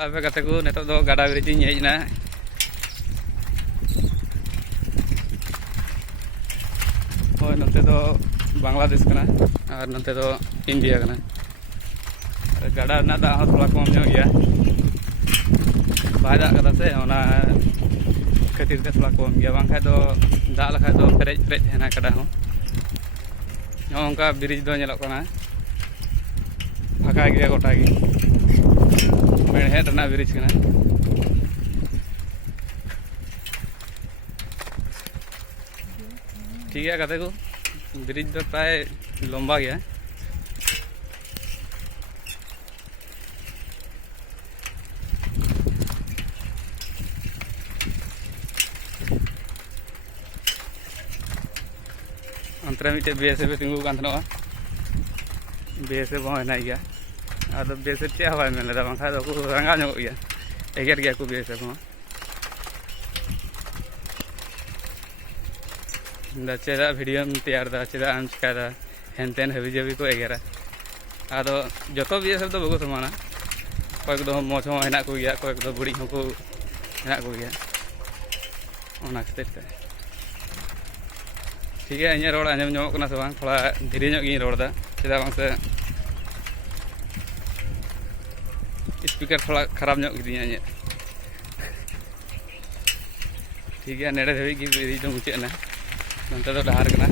Nyelok apa kataku netok do gada bridge nya hejna. Oh nonte do Bangladesh kana ar nonte do India kana. Ar gada na da ho thoda kom nyok gaya. Bai dak kada se ona khatir te thoda kom gaya bang khai do dak lakha do perej thena kada ho. Nongka bridge do nyelok kana. Phaka gaya gota gi. मेहनत ना bridge करना ठीक है कहते को bridge तो प्राय लंबा गया अंतरा मिटे बीएसएफ तिंगू कान थनवा बीएसएफ होना गया आदो बीएसएफ चे हवा में लदा बांखा दो को रंगा नो गया एगर गया को बीएसएफ हो दा चेदा वीडियो में तैयार दा चेदा आम चिका दा हेनतेन हबी जबी को एगेरा आदो जतो बीएसएफ दो बगो समाना कोई दो मोच हो हेना को गया कोई दो बुड़ी को हेना को गया ओना खते ठीक है इन रोड आंजम ᱧᱟᱢᱚᱜ ᱠᱟᱱᱟ ᱥᱮ ᱵᱟᱝ थोड़ा धीरे ᱧᱚᱜ ᱜᱤᱧ ᱨᱚᱲ ᱫᱟ चेदा बांग से स्पीकर थोड़ा खराब ᱧᱚᱜ ᱜᱤᱫᱤᱧᱟ ᱤᱧᱟᱹᱜ ठीक है नेड़े धाबी की ब्रिज दो मुचाद ना नंतर दो डहार कना